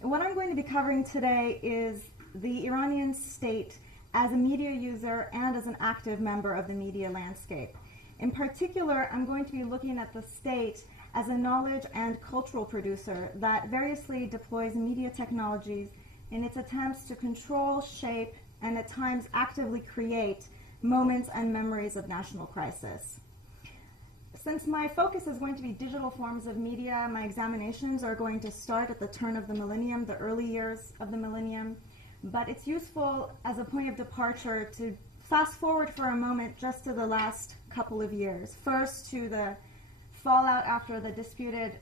What I'm going to be covering today is the Iranian state as a media user and as an active member of the media landscape. In particular, I'm going to be looking at the state as a knowledge and cultural producer that variously deploys media technologies in its attempts to control, shape, and at times actively create moments and memories of national crisis. Since my focus is going to be digital forms of media, my examinations are going to start at the turn of the millennium, the early years of the millennium, but it's useful as a point of departure to fast forward for a moment just to the last couple of years. First to the fallout after the disputed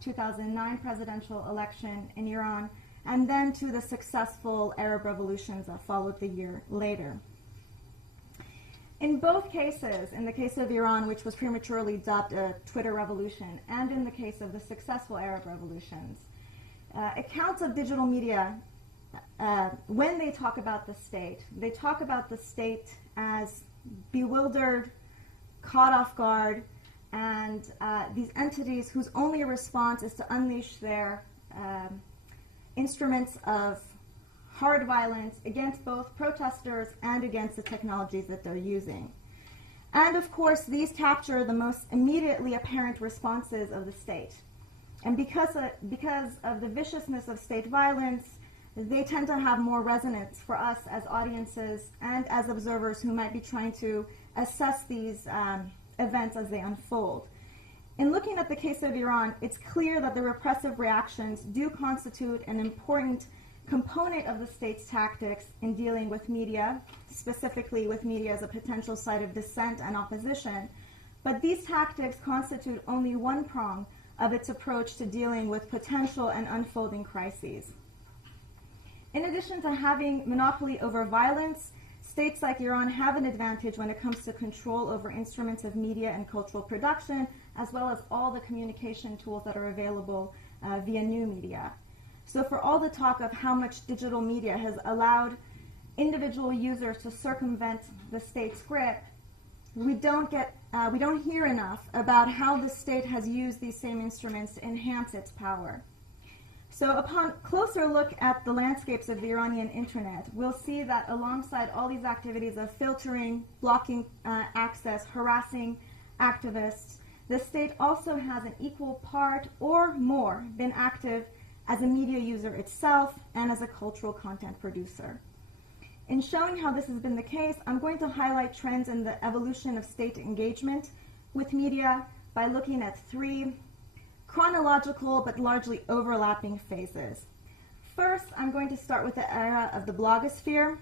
2009 presidential election in Iran, and then to the successful Arab revolutions that followed the year later. In both cases, in the case of Iran, which was prematurely dubbed a Twitter revolution, and in the case of the successful Arab revolutions, accounts of digital media, when they talk about the state, they talk about the state as bewildered, caught off guard, and these entities whose only response is to unleash their instruments of hard violence against both protesters and against the technologies that they're using. And of course, these capture the most immediately apparent responses of the state. And because of the viciousness of state violence, they tend to have more resonance for us as audiences and as observers who might be trying to assess these events as they unfold. In looking at the case of Iran, it's clear that the repressive reactions do constitute an important component of the state's tactics in dealing with media, specifically with media as a potential site of dissent and opposition. But these tactics constitute only one prong of its approach to dealing with potential and unfolding crises. In addition to having monopoly over violence, states like Iran have an advantage when it comes to control over instruments of media and cultural production, as well as all the communication tools that are available via new media. So for all the talk of how much digital media has allowed individual users to circumvent the state's grip, we don't hear enough about how the state has used these same instruments to enhance its power. So upon closer look at the landscapes of the Iranian internet, we'll see that alongside all these activities of filtering, blocking access, harassing activists, the state also has an equal part or more been active as a media user itself and as a cultural content producer. In showing how this has been the case, I'm going to highlight trends in the evolution of state engagement with media by looking at three chronological but largely overlapping phases. First, I'm going to start with the era of the blogosphere.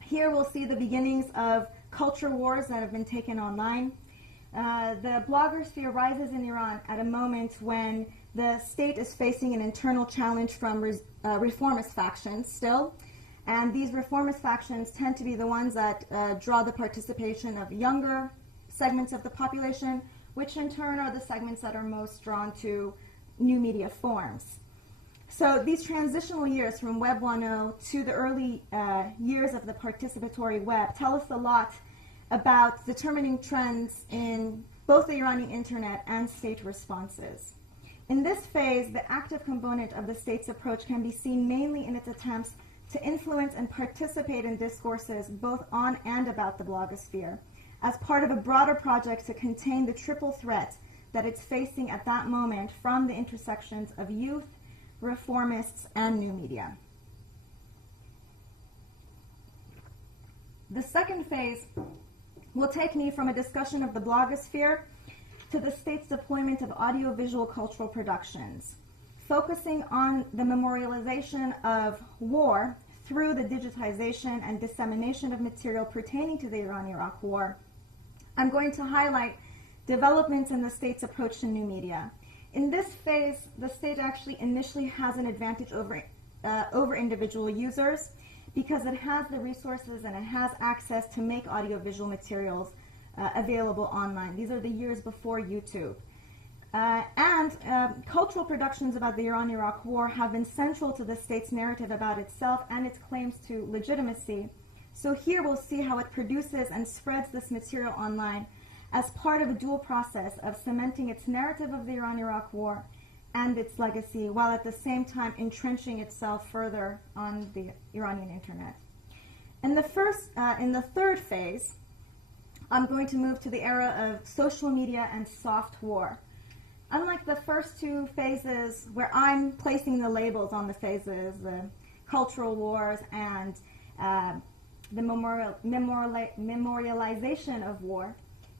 Here we'll see the beginnings of culture wars that have been taken online. The blogosphere rises in Iran at a moment when the state is facing an internal challenge from reformist factions still, and these reformist factions tend to be the ones that draw the participation of younger segments of the population, which in turn are the segments that are most drawn to new media forms. So these transitional years from Web 1.0 to the early years of the participatory web tell us a lot about determining trends in both the Iranian internet and state responses. In this phase, the active component of the state's approach can be seen mainly in its attempts to influence and participate in discourses both on and about the blogosphere, as part of a broader project to contain the triple threat that it's facing at that moment from the intersections of youth, reformists, and new media. The second phase will take me from a discussion of the blogosphere to the state's deployment of audiovisual cultural productions, focusing on the memorialization of war through the digitization and dissemination of material pertaining to the Iran-Iraq War. I'm going to highlight developments in the state's approach to new media. In this phase, the state actually initially has an advantage over individual users because it has the resources and it has access to make audiovisual materials available online. These are the years before YouTube. Cultural productions about the Iran-Iraq War have been central to the state's narrative about itself and its claims to legitimacy. So here we'll see how it produces and spreads this material online as part of a dual process of cementing its narrative of the Iran-Iraq War and its legacy, while at the same time entrenching itself further on the Iranian internet. In the third phase, I'm going to move to the era of social media and soft war. Unlike the first two phases, where I'm placing the labels on the phases, the cultural wars and the memorialization of war,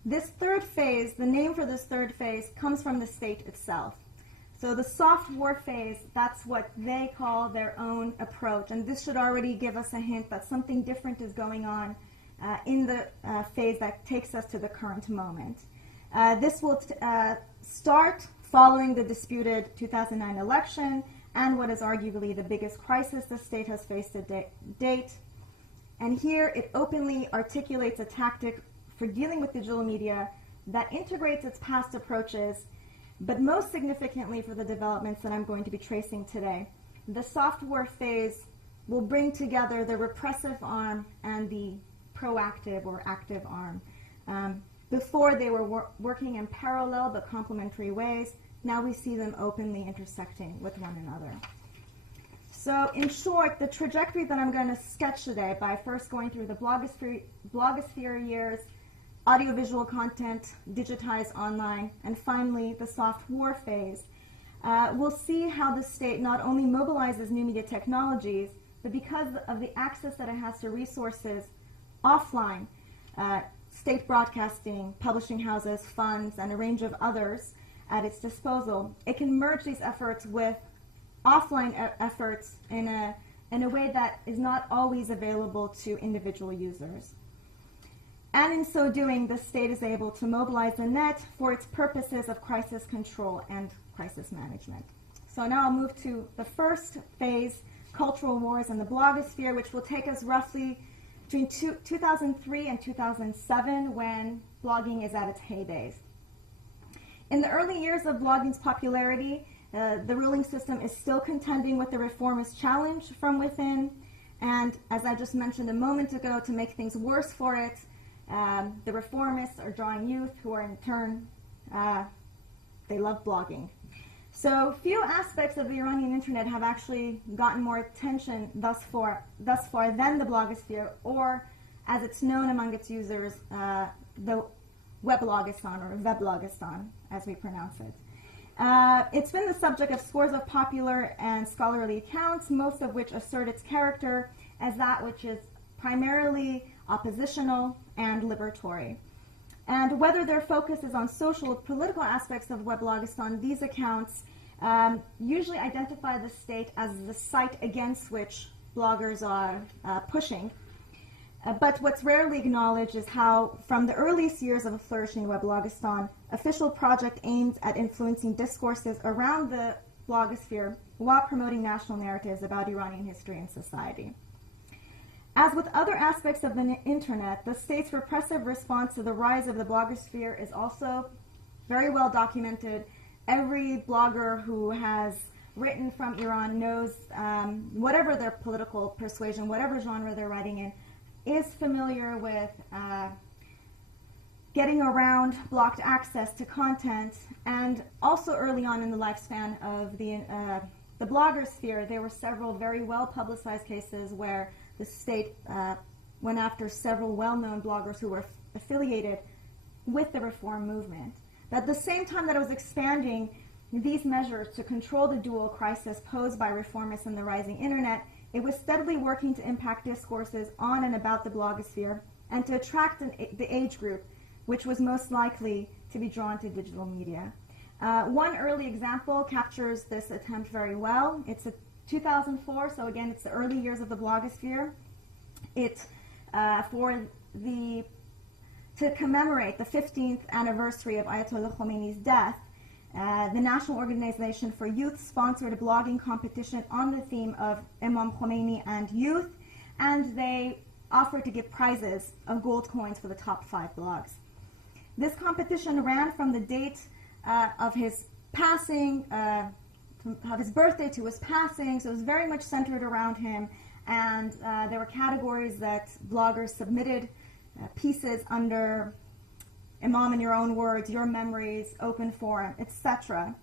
this third phase, the name for this third phase, comes from the state itself. So the soft war phase, that's what they call their own approach, and this should already give us a hint that something different is going on in the phase that takes us to the current moment. This will start following the disputed 2009 election and what is arguably the biggest crisis the state has faced to date. And here it openly articulates a tactic for dealing with digital media that integrates its past approaches, but most significantly for the developments that I'm going to be tracing today. The soft war phase will bring together the repressive arm and the proactive or active arm. Before they were working in parallel but complementary ways. Now we see them openly intersecting with one another. So in short, the trajectory that I'm going to sketch today by first going through the blogosphere years, audiovisual content digitized online, and finally the soft war phase, we'll see how the state not only mobilizes new media technologies, but because of the access that it has to resources offline, state broadcasting, publishing houses, funds, and a range of others at its disposal, it can merge these efforts with offline efforts in a way that is not always available to individual users. And in so doing, the state is able to mobilize the net for its purposes of crisis control and crisis management. So now I'll move to the first phase, cultural wars and the blogosphere, which will take us roughly between 2003 and 2007, when blogging is at its heydays. In the early years of blogging's popularity, the ruling system is still contending with the reformist challenge from within, and as I just mentioned a moment ago, to make things worse for it, the reformists are drawing youth who are in turn, they love blogging. So few aspects of the Iranian internet have actually gotten more attention thus far than the blogosphere, or as it's known among its users, the weblogistan, or weblogistan, as we pronounce it. It's been the subject of scores of popular and scholarly accounts, most of which assert its character as that which is primarily oppositional and liberatory. And whether their focus is on social or political aspects of weblogistan, these accounts usually identify the state as the site against which bloggers are pushing. But what's rarely acknowledged is how, from the earliest years of a flourishing weblogistan, official project aimed at influencing discourses around the blogosphere while promoting national narratives about Iranian history and society. As with other aspects of the internet, the state's repressive response to the rise of the blogosphere is also very well documented. Every blogger who has written from Iran knows, whatever their political persuasion, whatever genre they're writing in, is familiar with getting around blocked access to content. And also early on in the lifespan of the blogosphere, there were several very well publicized cases where the state went after several well-known bloggers who were affiliated with the reform movement. But at the same time that it was expanding these measures to control the dual crisis posed by reformists and the rising internet, it was steadily working to impact discourses on and about the blogosphere and to attract the age group which was most likely to be drawn to digital media. One early example captures this attempt very well. It's 2004, so again, it's the early years of the blogosphere. To commemorate the 15th anniversary of Ayatollah Khomeini's death, the National Organization for Youth sponsored a blogging competition on the theme of Imam Khomeini and youth, and they offered to give prizes of gold coins for the top 5 blogs. This competition ran from the date of his passing, of his birthday to his passing, so it was very much centered around him, and there were categories that bloggers submitted pieces under Imam in your own words, your memories, open forum, etc.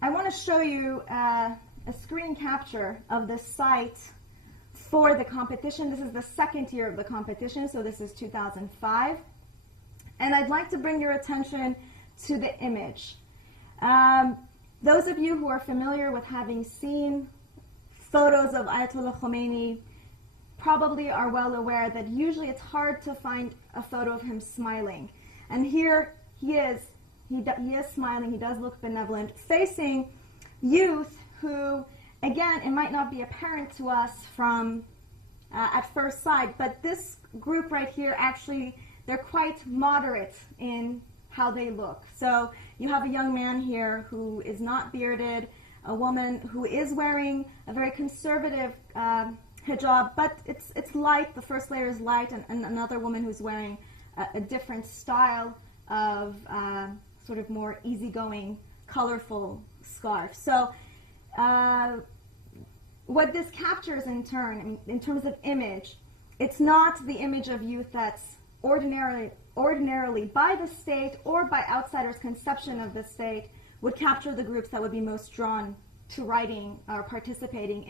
I want to show you a screen capture of the site for the competition. This is the second year of the competition, so this is 2005. And I'd like to bring your attention to the image. Those of you who are familiar with having seen photos of Ayatollah Khomeini probably are well aware that usually it's hard to find a photo of him smiling. And here he is. He is smiling. He does look benevolent, facing youth who, again, it might not be apparent to us from at first sight, but this group right here actually, they're quite moderate in how they look. So you have a young man here who is not bearded, a woman who is wearing a very conservative hijab, but it's light. The first layer is light, and another woman who's wearing a different style of sort of more easygoing, colorful scarf. So what this captures in turn, in terms of image, it's not the image of youth that's ordinarily by the state or by outsiders' conception of the state would capture the groups that would be most drawn to writing or participating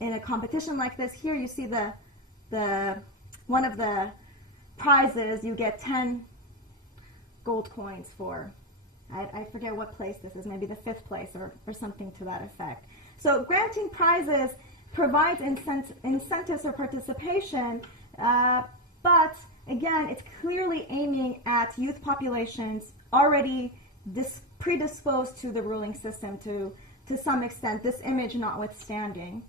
in a competition like this. Here you see the one of the prizes. You get 10 gold coins for, I forget what place this is, maybe the 5th place or something to that effect. So granting prizes provides incentives for participation, but again, it's clearly aiming at youth populations already predisposed to the ruling system to some extent, this image notwithstanding.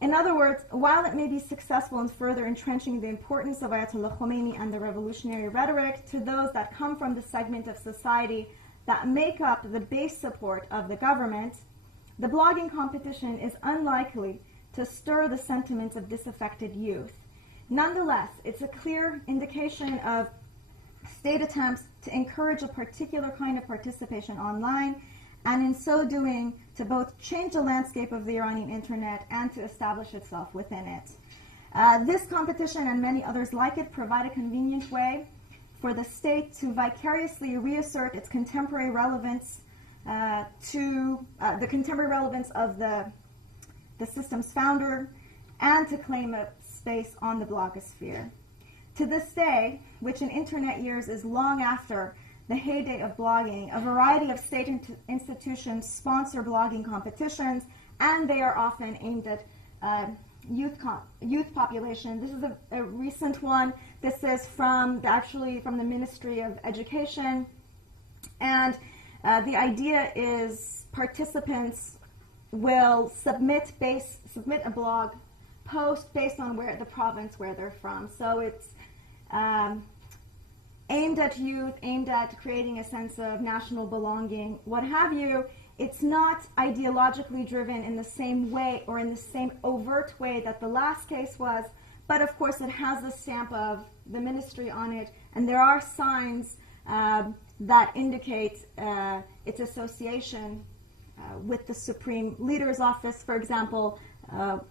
In other words, while it may be successful in further entrenching the importance of Ayatollah Khomeini and the revolutionary rhetoric to those that come from the segment of society that make up the base support of the government, the blogging competition is unlikely to stir the sentiments of disaffected youth. Nonetheless, it's a clear indication of state attempts to encourage a particular kind of participation online, and in so doing, to both change the landscape of the Iranian internet and to establish itself within it. This competition and many others like it provide a convenient way for the state to vicariously reassert its contemporary relevance to the contemporary relevance of the system's founder and to claim a space on the blogosphere. To this day, which in internet years is long after the heyday of blogging, a variety of state institutions sponsor blogging competitions, and they are often aimed at youth population. This is a recent one. This is from the Ministry of Education, and the idea is participants will submit a blog post based on the province where they're from. So it's aimed at youth, aimed at creating a sense of national belonging, what have you. It's not ideologically driven in the same way or in the same overt way that the last case was, but of course it has the stamp of the ministry on it, and there are signs that indicate its association with the Supreme Leader's Office. For example,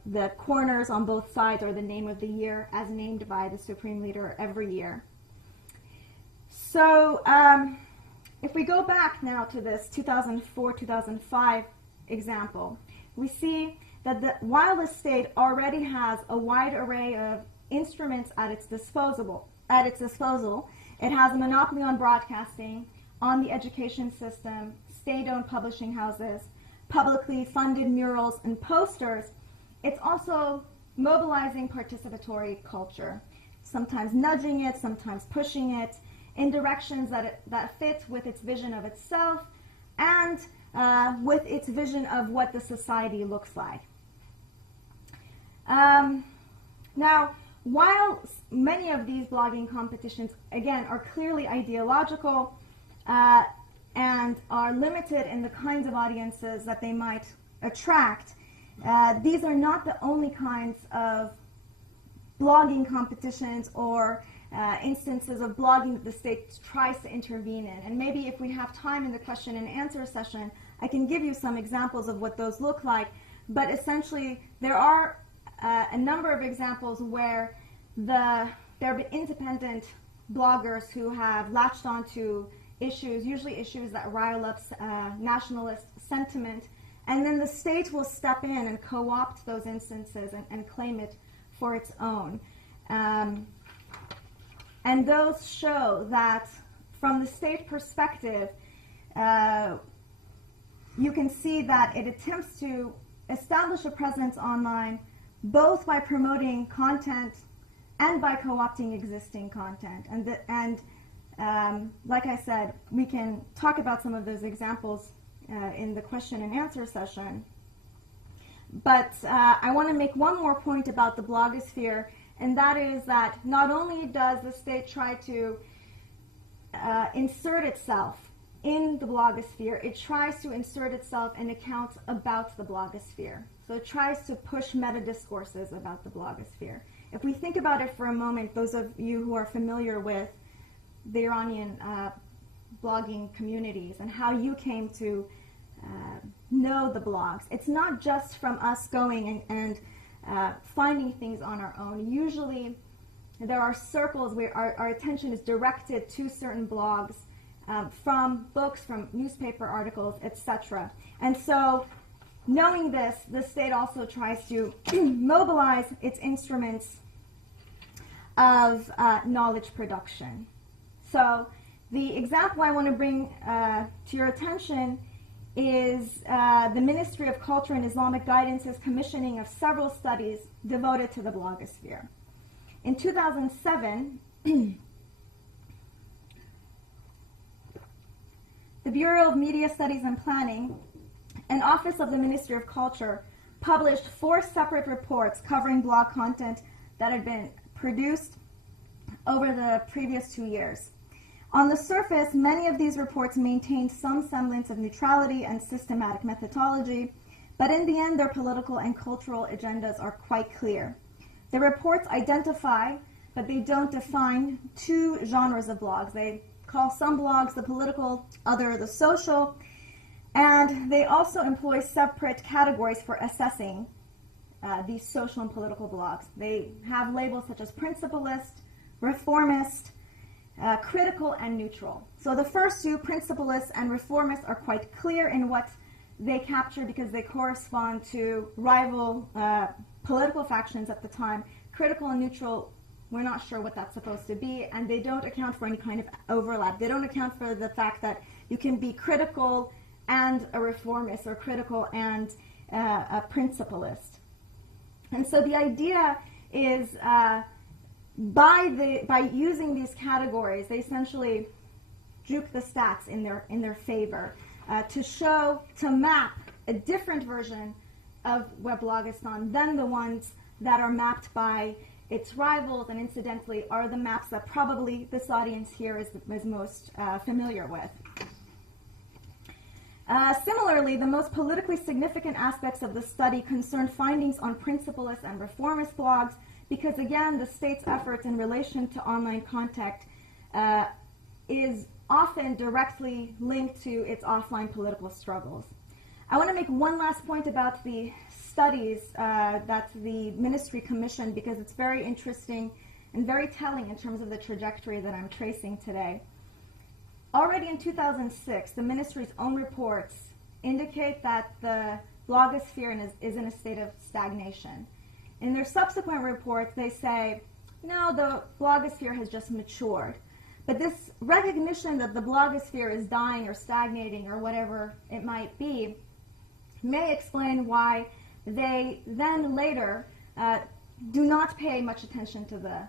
the corners on both sides are the name of the year as named by the Supreme Leader every year. So if we go back now to this 2004-2005 example, we see that while the state already has a wide array of instruments at its disposal, it has a monopoly on broadcasting, on the education system, state-owned publishing houses, publicly funded murals and posters. It's also mobilizing participatory culture, sometimes nudging it, sometimes pushing it in directions that fit with its vision of itself and with its vision of what the society looks like. Now, while many of these blogging competitions, again, are clearly ideological and are limited in the kinds of audiences that they might attract, these are not the only kinds of blogging competitions or instances of blogging that the state tries to intervene in. And maybe if we have time in the question and answer session, I can give you some examples of what those look like. But essentially, there are a number of examples where there have been independent bloggers who have latched onto issues, usually issues that rile up nationalist sentiment, and then the state will step in and co-opt those instances and claim it for its own. And those show that from the state perspective, you can see that it attempts to establish a presence online both by promoting content and by co-opting existing content. And like I said, we can talk about some of those examples in the question and answer session. But I want to make one more point about the blogosphere, and that is that not only does the state try to insert itself in the blogosphere, it tries to insert itself in accounts about the blogosphere. So it tries to push meta-discourses about the blogosphere. If we think about it for a moment, those of you who are familiar with the Iranian blogging communities and how you came to know the blogs, it's not just from us going and finding things on our own. Usually there are circles where our attention is directed to certain blogs from books, from newspaper articles, etc. And so knowing this, the state also tries to mobilize its instruments of knowledge production. So the example I want to bring to your attention is the Ministry of Culture and Islamic Guidance's commissioning of several studies devoted to the blogosphere. In 2007, the Bureau of Media Studies and Planning and Office of the Ministry of Culture published 4 separate reports covering blog content that had been produced over the previous 2 years. On the surface, many of these reports maintained some semblance of neutrality and systematic methodology, but in the end, their political and cultural agendas are quite clear. The reports identify, but they don't define, 2 genres of blogs. They call some blogs the political, other the social, and they also employ separate categories for assessing these social and political blogs. They have labels such as principalist, reformist, critical, and neutral. So the first 2, principalist and reformist, are quite clear in what they capture because they correspond to rival political factions at the time. Critical and neutral, we're not sure what that's supposed to be, and they don't account for any kind of overlap. They don't account for the fact that you can be critical and a reformist, or critical and a principalist. And so the idea is by using these categories, they essentially juke the stats in their favor to map a different version of Weblogistan than the ones that are mapped by its rivals, and incidentally are the maps that probably this audience here is most familiar with. Similarly, the most politically significant aspects of the study concern findings on principalist and reformist blogs, because again, the state's efforts in relation to online content is often directly linked to its offline political struggles. I want to make one last point about the studies that the ministry commissioned, because it's very interesting and very telling in terms of the trajectory that I'm tracing today. Already in 2006, the ministry's own reports indicate that the blogosphere is in a state of stagnation. In their subsequent reports, they say, no, the blogosphere has just matured. But this recognition that the blogosphere is dying or stagnating or whatever it might be may explain why they then later do not pay much attention to the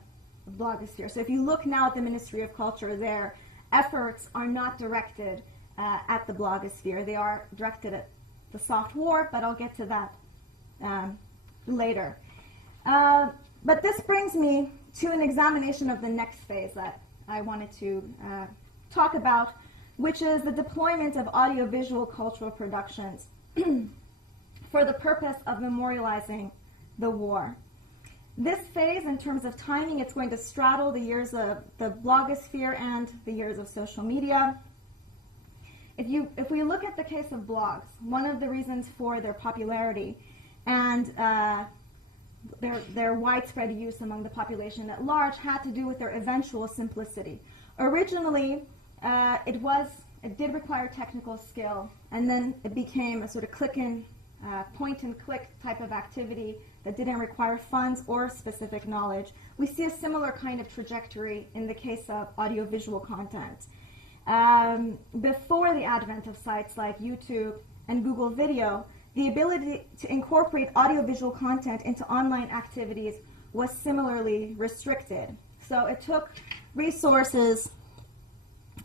blogosphere. So if you look now at the Ministry of Culture, their efforts are not directed at the blogosphere. They are directed at the soft war, but I'll get to that later. But this brings me to an examination of the next phase that I wanted to talk about, which is the deployment of audiovisual cultural productions for the purpose of memorializing the war. This phase, in terms of timing, it's going to straddle the years of the blogosphere and the years of social media. If we look at the case of blogs, one of the reasons for their popularity and their widespread use among the population at large had to do with their eventual simplicity. Originally, it was it did require technical skill, and then it became a sort of point and click type of activity that didn't require funds or specific knowledge. We see a similar kind of trajectory in the case of audiovisual content. Before the advent of sites like YouTube and Google Video, the ability to incorporate audiovisual content into online activities was similarly restricted. So it took resources,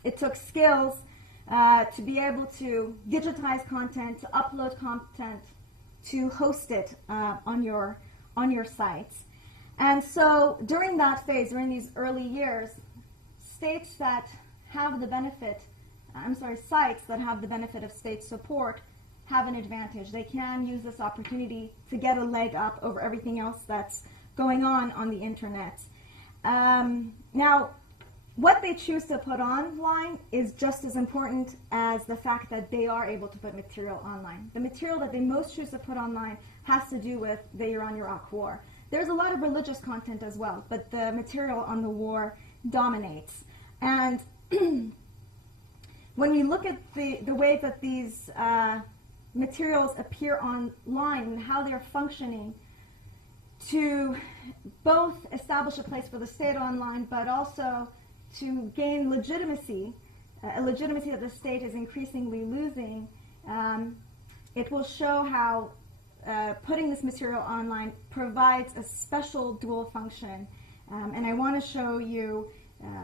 it took skills to be able to digitize content, to upload content, to host it on your sites. And so during that phase, during these early years, sites that have the benefit of state support have an advantage. They can use this opportunity to get a leg up over everything else that's going on the internet. Now, what they choose to put online is just as important as the fact that they are able to put material online. The material that they most choose to put online has to do with the Iran-Iraq war. There's a lot of religious content as well, but the material on the war dominates. And when we look at the way that these materials appear online and how they're functioning to both establish a place for the state online, but also to gain legitimacy, a legitimacy that the state is increasingly losing, it will show how putting this material online provides a special dual function. And I want to show you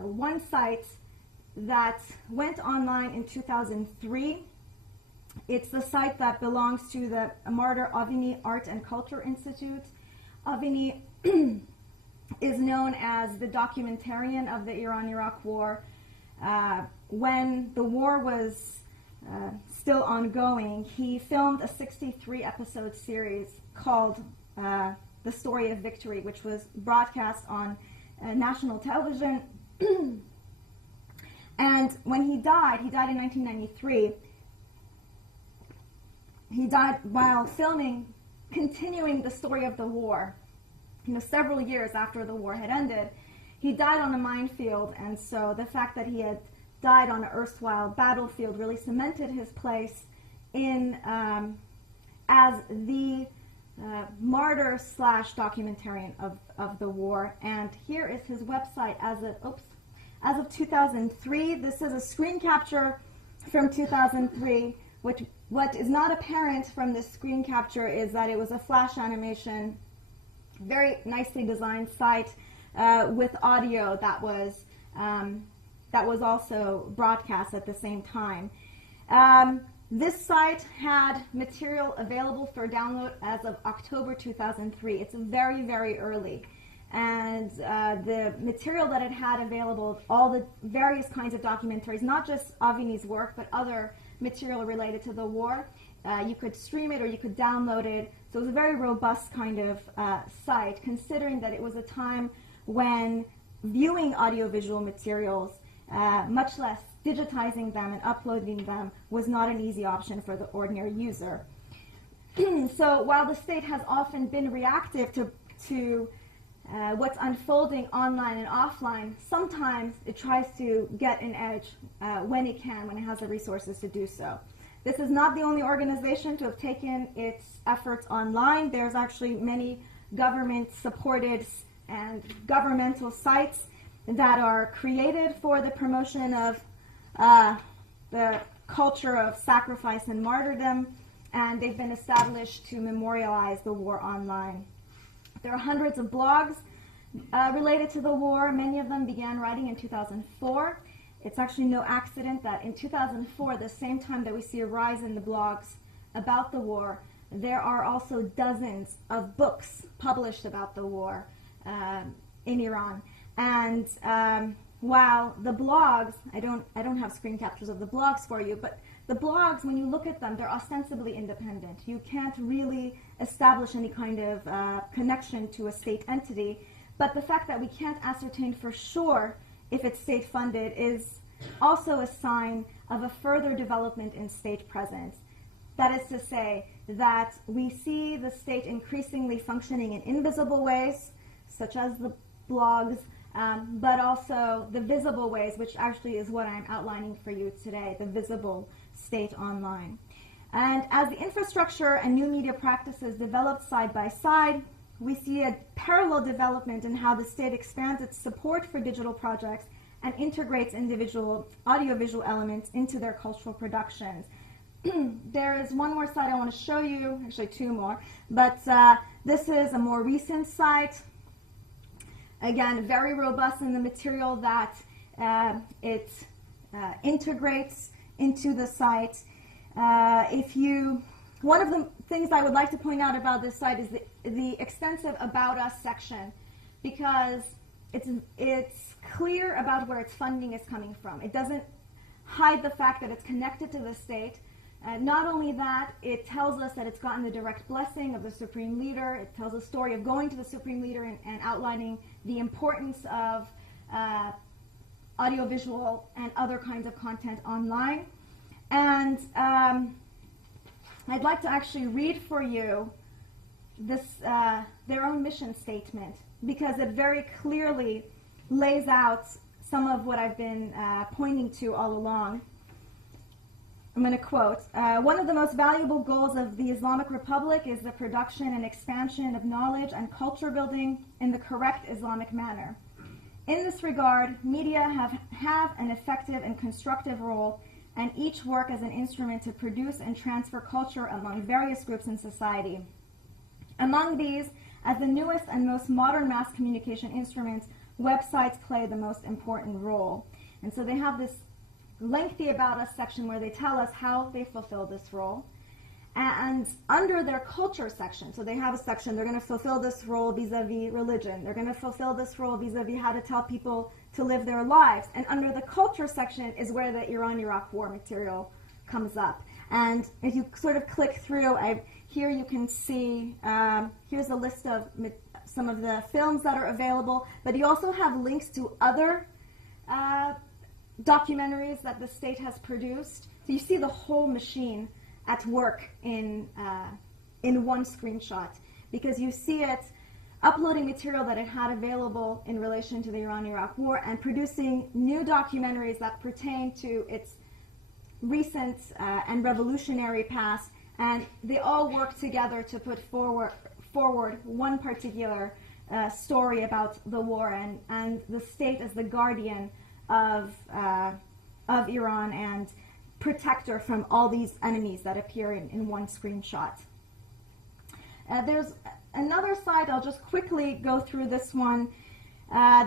one site that went online in 2003. It's the site that belongs to the Martyr Avni Art and Culture Institute. Avni is known as the Documentarian of the Iran-Iraq war. When the war was still ongoing, he filmed a 63-episode series called The Story of Victory, which was broadcast on national television. And when he died in 1993. He died while filming, continuing the story of the war. Several years after the war had ended, he died on a minefield, and so the fact that he had died on an erstwhile battlefield really cemented his place in as the martyr / documentarian of the war. And here is his website as of 2003. This is a screen capture from 2003. What is not apparent from this screen capture is that it was a flash animation, very nicely designed site with audio that was also broadcast at the same time. This site had material available for download as of October 2003. It's very, very early. And the material that it had available, all the various kinds of documentaries, not just Avini's work, but other material related to the war. You could stream it or you could download it. So it was a very robust kind of site, considering that it was a time when viewing audiovisual materials, much less digitizing them and uploading them, was not an easy option for the ordinary user. So while the state has often been reactive to what's unfolding online and offline, sometimes it tries to get an edge when it has the resources to do so. This is not the only organization to have taken its efforts online. There's actually many government-supported and governmental sites that are created for the promotion of the culture of sacrifice and martyrdom, and they've been established to memorialize the war online. There are hundreds of blogs related to the war. Many of them began writing in 2004. It's actually no accident that in 2004, the same time that we see a rise in the blogs about the war, there are also dozens of books published about the war in Iran. And while the blogs, I don't have screen captures of the blogs for you, but the blogs, when you look at them, they're ostensibly independent. You can't really establish any kind of connection to a state entity. But the fact that we can't ascertain for sure if it's state-funded is also a sign of a further development in state presence. That is to say that we see the state increasingly functioning in invisible ways, such as the blogs, but also the visible ways, which actually is what I'm outlining for you today, the visible state online. And as the infrastructure and new media practices develop side by side, we see a parallel development in how the state expands its support for digital projects and integrates individual audiovisual elements into their cultural productions. There is one more slide I want to show you, actually two more, but this is a more recent site. Again, very robust in the material that it integrates into the site. One of the things I would like to point out about this site is the extensive About Us section, because it's clear about where its funding is coming from. It doesn't hide the fact that it's connected to the state. Not only that, it tells us that it's gotten the direct blessing of the Supreme Leader. It tells a story of going to the Supreme Leader and outlining the importance of audiovisual and other kinds of content online. And I'd like to actually read for you this their own mission statement, because it very clearly lays out some of what I've been pointing to all along. I'm going to quote, "One of the most valuable goals of the Islamic Republic is the production and expansion of knowledge and culture building in the correct Islamic manner. In this regard, media have an effective and constructive role, and each work as an instrument to produce and transfer culture among various groups in society. Among these, as the newest and most modern mass communication instruments, websites play the most important role." And so they have this lengthy About Us section where they tell us how they fulfill this role. And under their culture section, so they have a section, they're going to fulfill this role vis-a-vis religion. They're going to fulfill this role vis-a-vis how to tell people to live their lives. And under the culture section is where the Iran-Iraq war material comes up. And if you sort of click through, here you can see, here's a list of some of the films that are available, but you also have links to other documentaries that the state has produced. So you see the whole machine at work in one screenshot, because you see it uploading material that it had available in relation to the Iran-Iraq war and producing new documentaries that pertain to its recent and revolutionary past, and they all work together to put forward one particular story about the war and the state as the guardian of Iran and protector from all these enemies that appear in one screenshot. There's another site, I'll just quickly go through this one.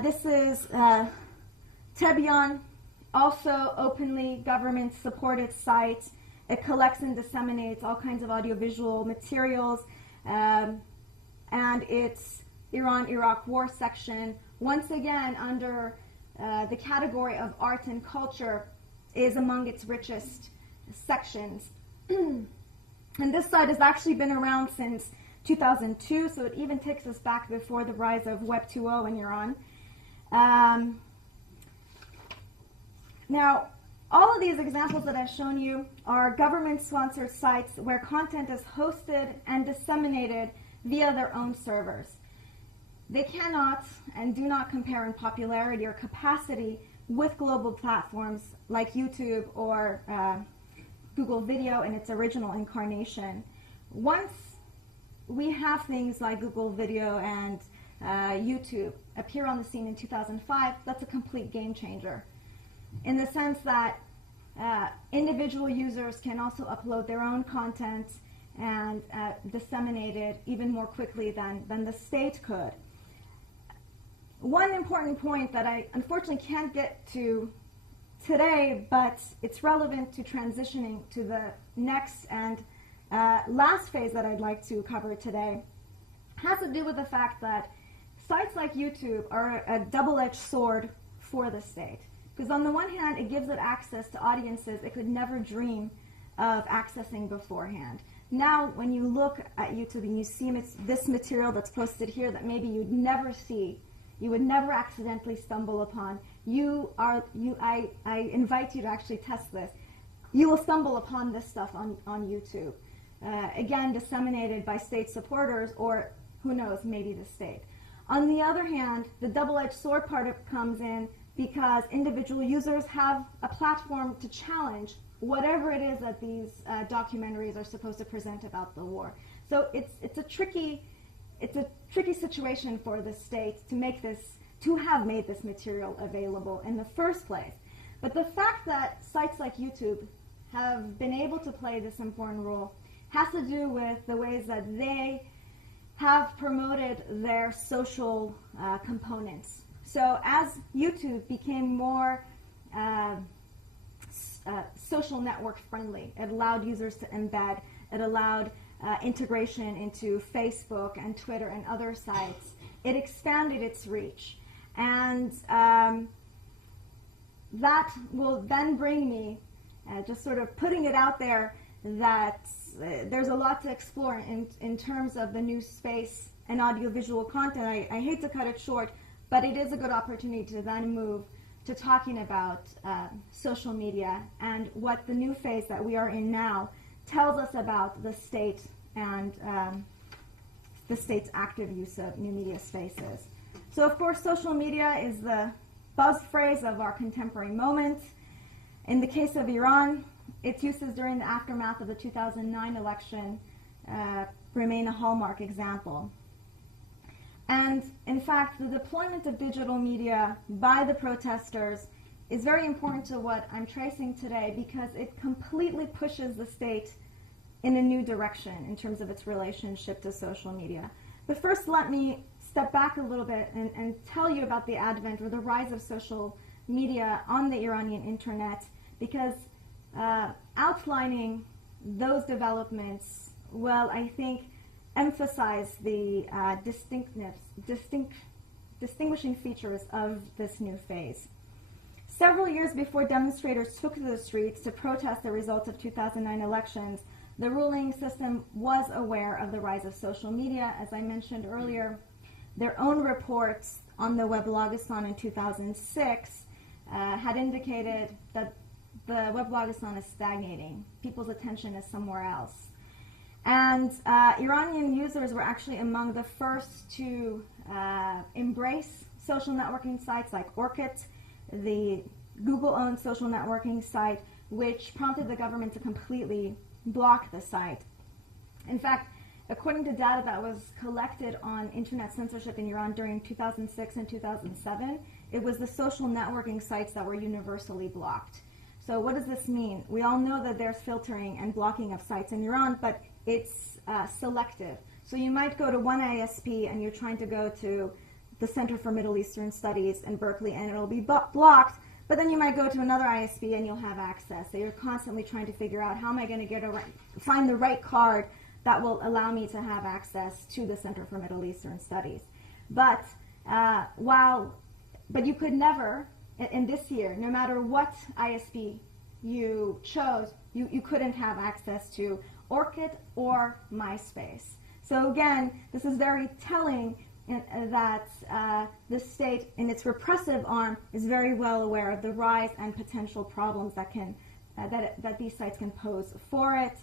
This is Tebyan, also openly government-supported site. It collects and disseminates all kinds of audiovisual materials, and its Iran-Iraq war section, once again under the category of art and culture, is among its richest sections. And this site has actually been around since 2002, so it even takes us back before the rise of Web 2.0 in Iran. Now, all of these examples that I've shown you are government-sponsored sites where content is hosted and disseminated via their own servers. They cannot and do not compare in popularity or capacity with global platforms like YouTube or Google Video in its original incarnation. Once we have things like Google Video and YouTube appear on the scene in 2005, that's a complete game changer, in the sense that individual users can also upload their own content and disseminate it even more quickly than the state could. One important point that I unfortunately can't get to today, but it's relevant to transitioning to the next and last phase that I'd like to cover today, has to do with the fact that sites like YouTube are a double-edged sword for the state. Because on the one hand, it gives it access to audiences it could never dream of accessing beforehand. Now, when you look at YouTube and you see this material that's posted here that maybe you'd never see, you would never accidentally stumble upon, I invite you to actually test this. You will stumble upon this stuff on YouTube. Again, disseminated by state supporters, or who knows, maybe the state. On the other hand, the double-edged sword part comes in because individual users have a platform to challenge whatever it is that these documentaries are supposed to present about the war. So it's a tricky situation for the state to have made this material available in the first place. But the fact that sites like YouTube have been able to play this important role has to do with the ways that they have promoted their social components. So as YouTube became more social network friendly, it allowed users to embed, it allowed integration into Facebook and Twitter and other sites. It expanded its reach. And that will then bring me, just sort of putting it out there, that there's a lot to explore in terms of the new space and audiovisual content. I hate to cut it short, but it is a good opportunity to then move to talking about social media and what the new phase that we are in now tells us about the state and the state's active use of new media spaces. So of course, social media is the buzz phrase of our contemporary moment. In the case of Iran, its uses during the aftermath of the 2009 election remain a hallmark example. And in fact, the deployment of digital media by the protesters is very important to what I'm tracing today because it completely pushes the state in a new direction in terms of its relationship to social media. But first, let me step back a little bit and tell you about the advent or the rise of social media on the Iranian internet, because outlining those developments will, I think, emphasize the distinguishing features of this new phase. Several years before demonstrators took to the streets to protest the results of 2009 elections, the ruling system was aware of the rise of social media. As I mentioned earlier, their own reports on the Weblogistan in 2006 had indicated that the Weblogistan is stagnating. People's attention is somewhere else. And Iranian users were actually among the first to embrace social networking sites like Orkut, the Google-owned social networking site, which prompted the government to completely block the site. In fact, according to data that was collected on internet censorship in Iran during 2006 and 2007, it was the social networking sites that were universally blocked. So what does this mean? We all know that there's filtering and blocking of sites in Iran, but it's selective. So you might go to one ISP and you're trying to go to the Center for Middle Eastern Studies in Berkeley and it'll be blocked, but then you might go to another ISP and you'll have access. So you're constantly trying to figure out how am I going to find the right card that will allow me to have access to the Center for Middle Eastern Studies. But you could never, in this year, no matter what ISP you chose, you couldn't have access to Orkut or MySpace. So again, this is very telling that the state, in its repressive arm, is very well aware of the rise and potential problems that these sites can pose for it.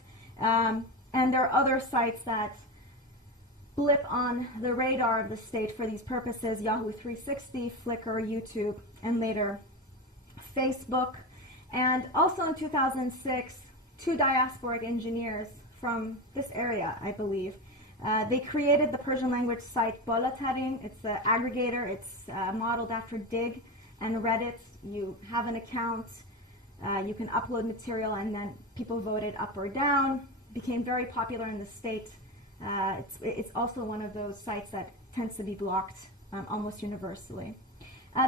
And there are other sites that blip on the radar of the state for these purposes: Yahoo 360, Flickr, YouTube, and later Facebook. And also in 2006, two diasporic engineers from this area, I believe, they created the Persian language site Doubleedged. It's an aggregator. It's modeled after Dig and Reddit. You have an account. You can upload material, and then people voted up or down. Became very popular in the state. It's also one of those sites that tends to be blocked almost universally.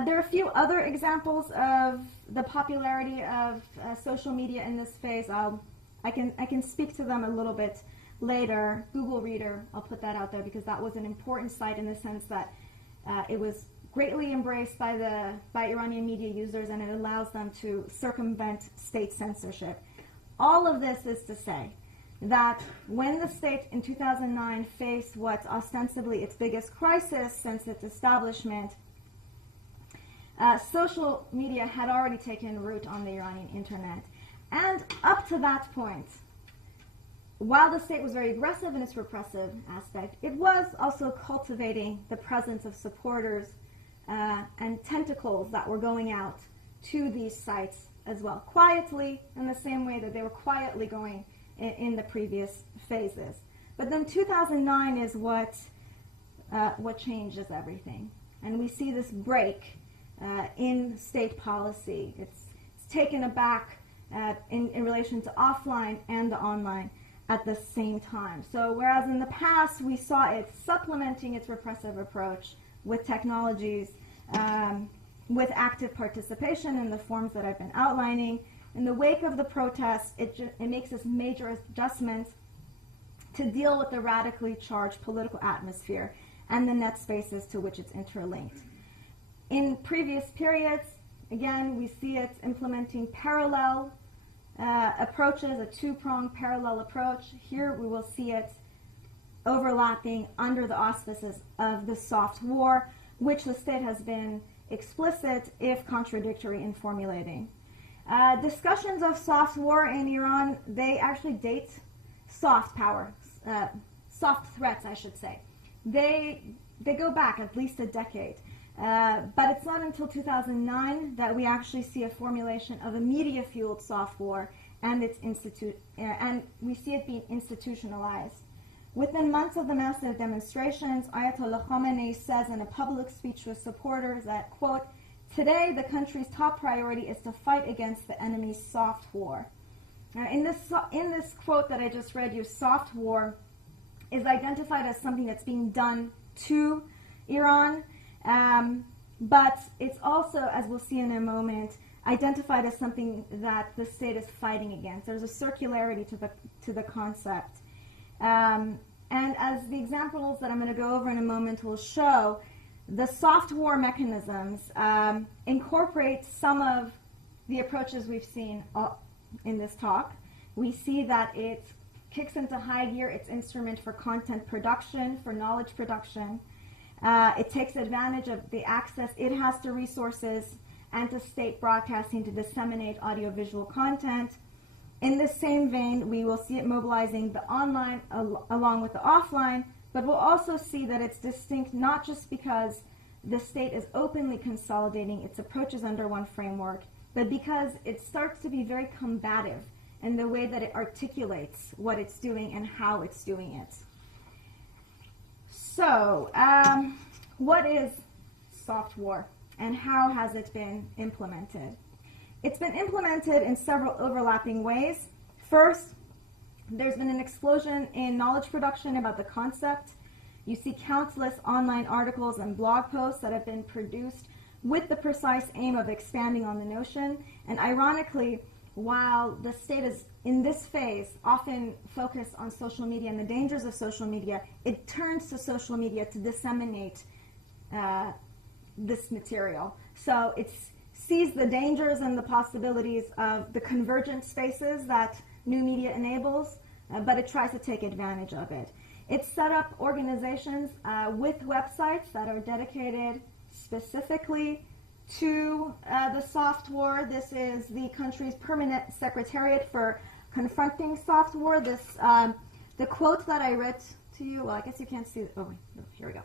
There are a few other examples of the popularity of social media in this phase. I can speak to them a little bit later. Google Reader, I'll put that out there because that was an important site in the sense that it was greatly embraced by Iranian media users, and it allows them to circumvent state censorship. All of this is to say that when the state in 2009 faced what's ostensibly its biggest crisis since its establishment, social media had already taken root on the Iranian internet. And up to that point, while the state was very aggressive in its repressive aspect, it was also cultivating the presence of supporters and tentacles that were going out to these sites as well, quietly, in the same way that they were quietly going in the previous phases. But then 2009 is what changes everything. And we see this break in state policy. It's taken aback in relation to offline and the online at the same time. So whereas in the past we saw it supplementing its repressive approach with technologies, with active participation in the forms that I've been outlining, in the wake of the protests, it makes this major adjustment to deal with the radically charged political atmosphere and the net spaces to which it's interlinked. In previous periods, again, we see it implementing parallel approaches, a two-pronged parallel approach. Here we will see it overlapping under the auspices of the soft war, which the state has been explicit, if contradictory, in formulating. Discussions of soft war in Iran, they actually date soft power, soft threats, I should say. They go back at least a decade. But it's not until 2009 that we actually see a formulation of a media-fueled soft war, and and we see it being institutionalized. Within months of the massive demonstrations, Ayatollah Khamenei says in a public speech with supporters that, quote, "Today the country's top priority is to fight against the enemy's soft war." In this quote that I just read you, soft war is identified as something that's being done to Iran, but it's also, as we'll see in a moment, identified as something that the state is fighting against. There's a circularity to the concept. And as the examples that I'm going to go over in a moment will show, the soft war mechanisms incorporate some of the approaches we've seen in this talk. We see that it kicks into high gear its instrument for content production, for knowledge production. It takes advantage of the access it has to resources and to state broadcasting to disseminate audiovisual content. In this same vein, we will see it mobilizing the online along with the offline, but we'll also see that it's distinct not just because the state is openly consolidating its approaches under one framework, but because it starts to be very combative in the way that it articulates what it's doing and how it's doing it. So, what is soft war and how has it been implemented? It's been implemented in several overlapping ways. First, there's been an explosion in knowledge production about the concept. You see countless online articles and blog posts that have been produced with the precise aim of expanding on the notion. And ironically, while the state is in this phase often focused on social media and the dangers of social media, it turns to social media to disseminate this material. So it sees the dangers and the possibilities of the convergent spaces that new media enables, but it tries to take advantage of it. It's set up organizations with websites that are dedicated specifically to the soft war. This is the country's permanent secretariat for confronting soft war. This, the quote that I read to you, well, I guess you can't see it. Oh, here we go.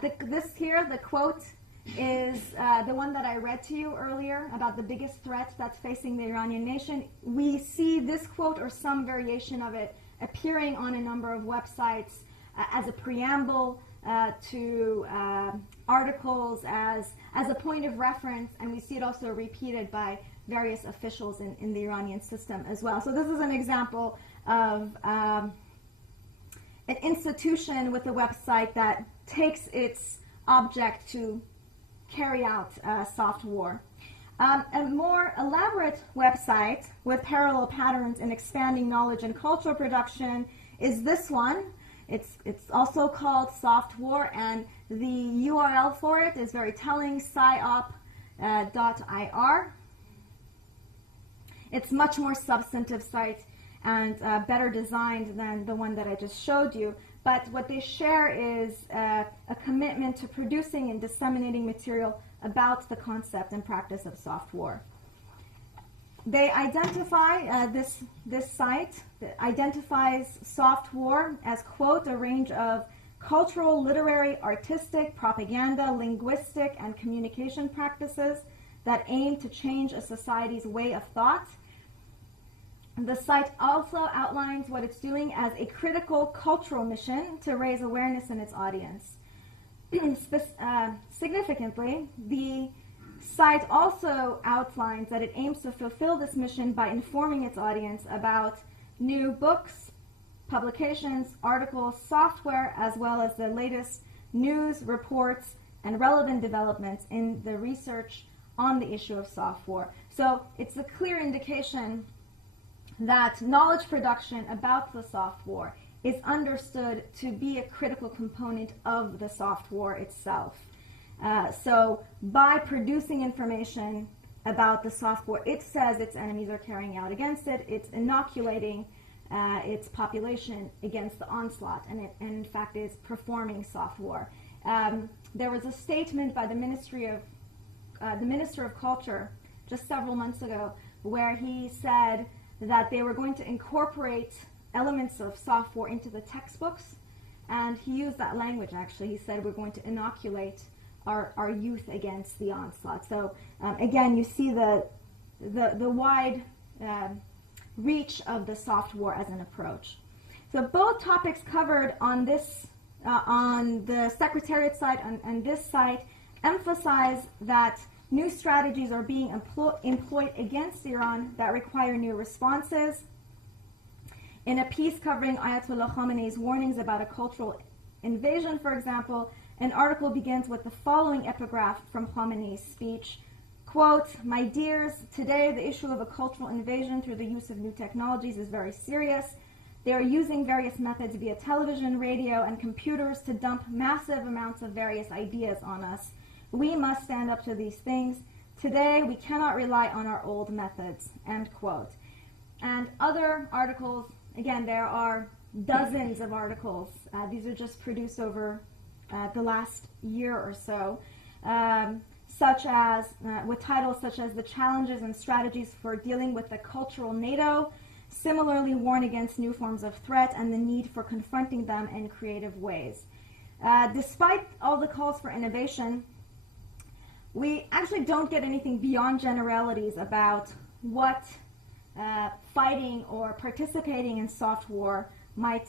The quote is the one that I read to you earlier about the biggest threat that's facing the Iranian nation. We see this quote or some variation of it appearing on a number of websites as a preamble to articles, as a point of reference, and we see it also repeated by various officials in the Iranian system as well. So this is an example of an institution with a website that takes its object to carry out soft war. A more elaborate website with parallel patterns in expanding knowledge and cultural production is this one. It's also called Soft War, and the URL for it is very telling, psyop.ir. It's much more substantive site and better designed than the one that I just showed you. But what they share is a commitment to producing and disseminating material about the concept and practice of soft war. They identify, this site identifies soft war as, quote, a range of cultural, literary, artistic, propaganda, linguistic, and communication practices that aim to change a society's way of thought. The site also outlines what it's doing as a critical cultural mission to raise awareness in its audience. Significantly, the site also outlines that it aims to fulfill this mission by informing its audience about new books, publications, articles, software, as well as the latest news, reports, and relevant developments in the research on the issue of soft war. So it's a clear indication that knowledge production about the soft war is understood to be a critical component of the soft war itself. So by producing information about the soft war, it says its enemies are carrying out against it. It's inoculating its population against the onslaught, and it, in fact, is performing soft war. There was a statement by the Minister of Culture just several months ago where he said that they were going to incorporate elements of soft war into the textbooks, and he used that language actually. He said we're going to inoculate our youth against the onslaught. So again, you see the wide reach of the soft war as an approach. So both topics covered on this on the Secretariat site and this site emphasize that new strategies are being employed against Iran that require new responses. In a piece covering Ayatollah Khamenei's warnings about a cultural invasion, for example, an article begins with the following epigraph from Khamenei's speech, quote, "My dears, today the issue of a cultural invasion through the use of new technologies is very serious. They are using various methods via television, radio, and computers to dump massive amounts of various ideas on us. We must stand up to these things. Today we cannot rely on our old methods," end quote. And other articles, again, there are dozens of articles. These are just produced over the last year or so, such as, with titles such as "The Challenges and Strategies for Dealing with the Cultural NATO," similarly warn against new forms of threat and the need for confronting them in creative ways. Despite all the calls for innovation, we actually don't get anything beyond generalities about what fighting or participating in soft war might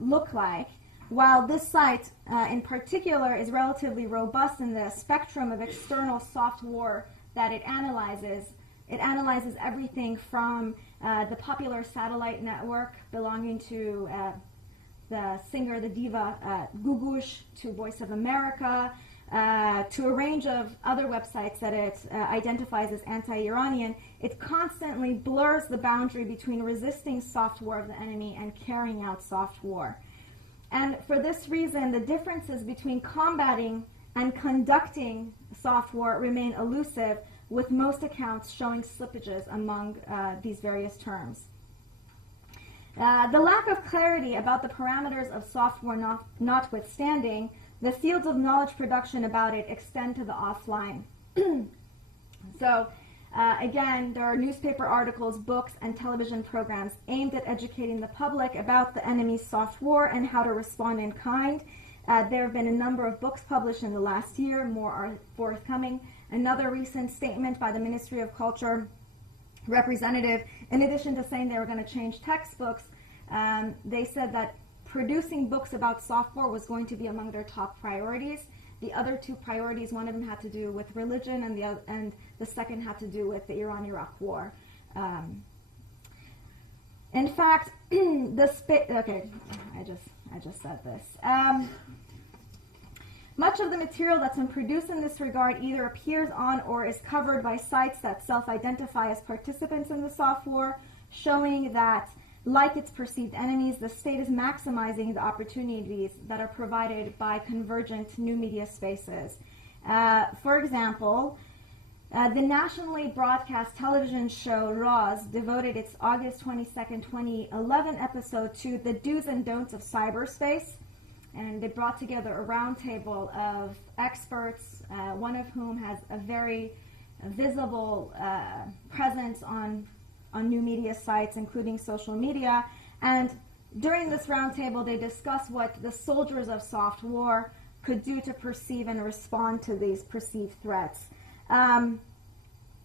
look like. While this site in particular is relatively robust in the spectrum of external soft war that it analyzes everything from the popular satellite network belonging to the singer, the diva Gugush, to Voice of America, to a range of other websites that it identifies as anti-Iranian. It constantly blurs the boundary between resisting soft war of the enemy and carrying out soft war. And for this reason, the differences between combating and conducting soft war remain elusive, with most accounts showing slippages among these various terms. The lack of clarity about the parameters of soft war notwithstanding, the fields of knowledge production about it extend to the offline. So, again, there are newspaper articles, books, and television programs aimed at educating the public about the enemy's soft war and how to respond in kind. There have been a number of books published in the last year. More are forthcoming. Another recent statement by the Ministry of Culture representative, in addition to saying they were going to change textbooks, they said that producing books about soft war was going to be among their top priorities. The other two priorities, one of them had to do with religion, and the second had to do with the Iran-Iraq war. In fact, okay, I just said this. Much of the material that's been produced in this regard either appears on or is covered by sites that self-identify as participants in the soft war, showing that, like its perceived enemies, the state is maximizing the opportunities that are provided by convergent new media spaces. For example, the nationally broadcast television show Raz devoted its August 22nd, 2011 episode to the do's and don'ts of cyberspace, and they brought together a roundtable of experts, one of whom has a very visible presence on new media sites, including social media. And during this roundtable, they discuss what the soldiers of soft war could do to perceive and respond to these perceived threats. And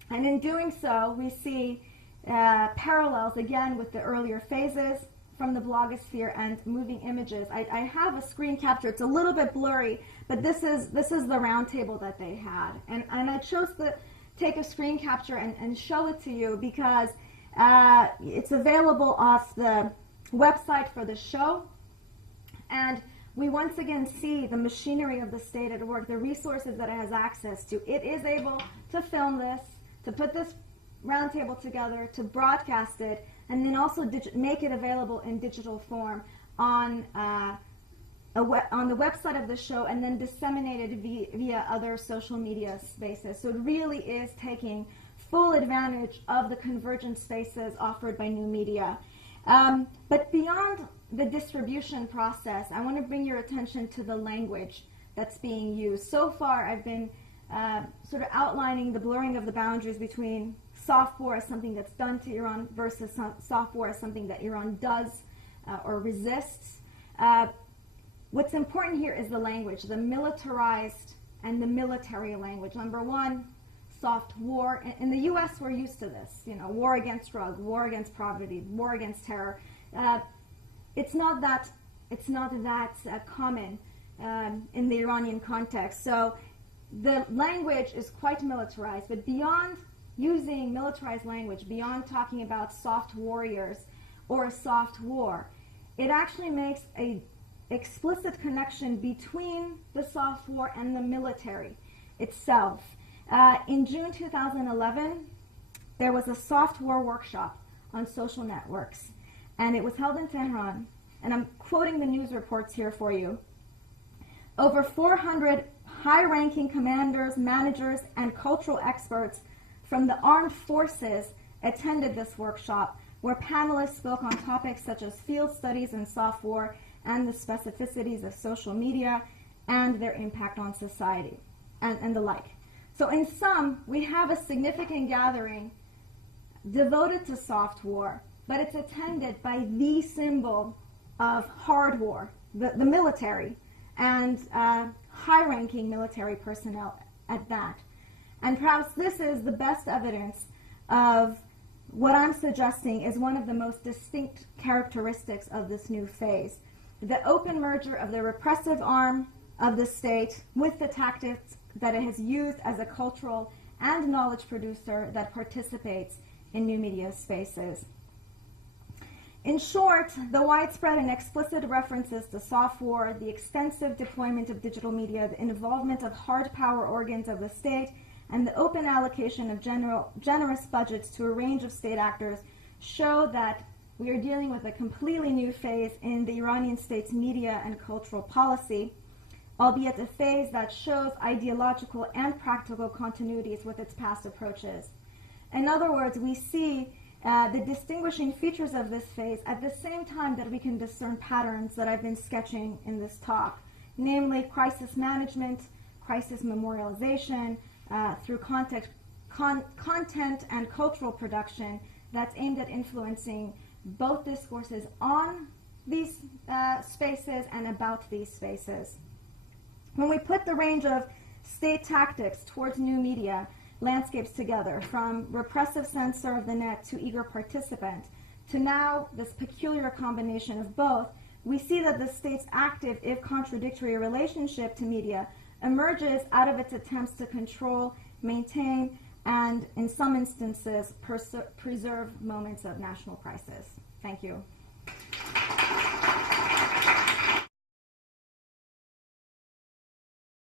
in doing so, we see parallels, again, with the earlier phases from the blogosphere and moving images. I have a screen capture. It's a little bit blurry, but this is the roundtable that they had. And I chose to take a screen capture and show it to you because it's available off the website for the show. And we once again see the machinery of the state at work, the resources that it has access to. It is able to film this, to put this roundtable together, to broadcast it, and then also make it available in digital form on the website of the show, and then disseminate it via other social media spaces. So it really is taking full advantage of the convergent spaces offered by new media. But beyond the distribution process, I want to bring your attention to the language that's being used. So far, I've been sort of outlining the blurring of the boundaries between soft war as something that's done to Iran versus soft war as something that Iran does or resists. What's important here is the language, the militarized and the military language. Number one, soft war. In the U.S., we're used to this. War against drug, war against poverty, war against terror. It's not that common in the Iranian context. So the language is quite militarized, but beyond using militarized language, beyond talking about soft warriors or a soft war, it actually makes an explicit connection between the soft war and the military itself. In June 2011, there was a soft war workshop on social networks, and it was held in Tehran, and I'm quoting the news reports here for you. Over 400 high-ranking commanders, managers, and cultural experts from the armed forces attended this workshop, where panelists spoke on topics such as field studies in soft war and the specificities of social media and their impact on society, and the like. So in sum, we have a significant gathering devoted to soft war, but it's attended by the symbol of hard war, the military, and high-ranking military personnel at that. And perhaps this is the best evidence of what I'm suggesting is one of the most distinct characteristics of this new phase: the open merger of the repressive arm of the state with the tactics that it has used as a cultural and knowledge producer that participates in new media spaces. In short, the widespread and explicit references to soft war, the extensive deployment of digital media, the involvement of hard power organs of the state, and the open allocation of generous budgets to a range of state actors show that we are dealing with a completely new phase in the Iranian state's media and cultural policy, albeit a phase that shows ideological and practical continuities with its past approaches. In other words, we see the distinguishing features of this phase at the same time that we can discern patterns that I've been sketching in this talk, namely crisis management, crisis memorialization, through content and cultural production that's aimed at influencing both discourses on these spaces and about these spaces. When we put the range of state tactics towards new media landscapes together, from repressive censor of the net to eager participant, to now this peculiar combination of both, we see that the state's active, if contradictory, relationship to media emerges out of its attempts to control, maintain, and in some instances preserve moments of national crisis. Thank you.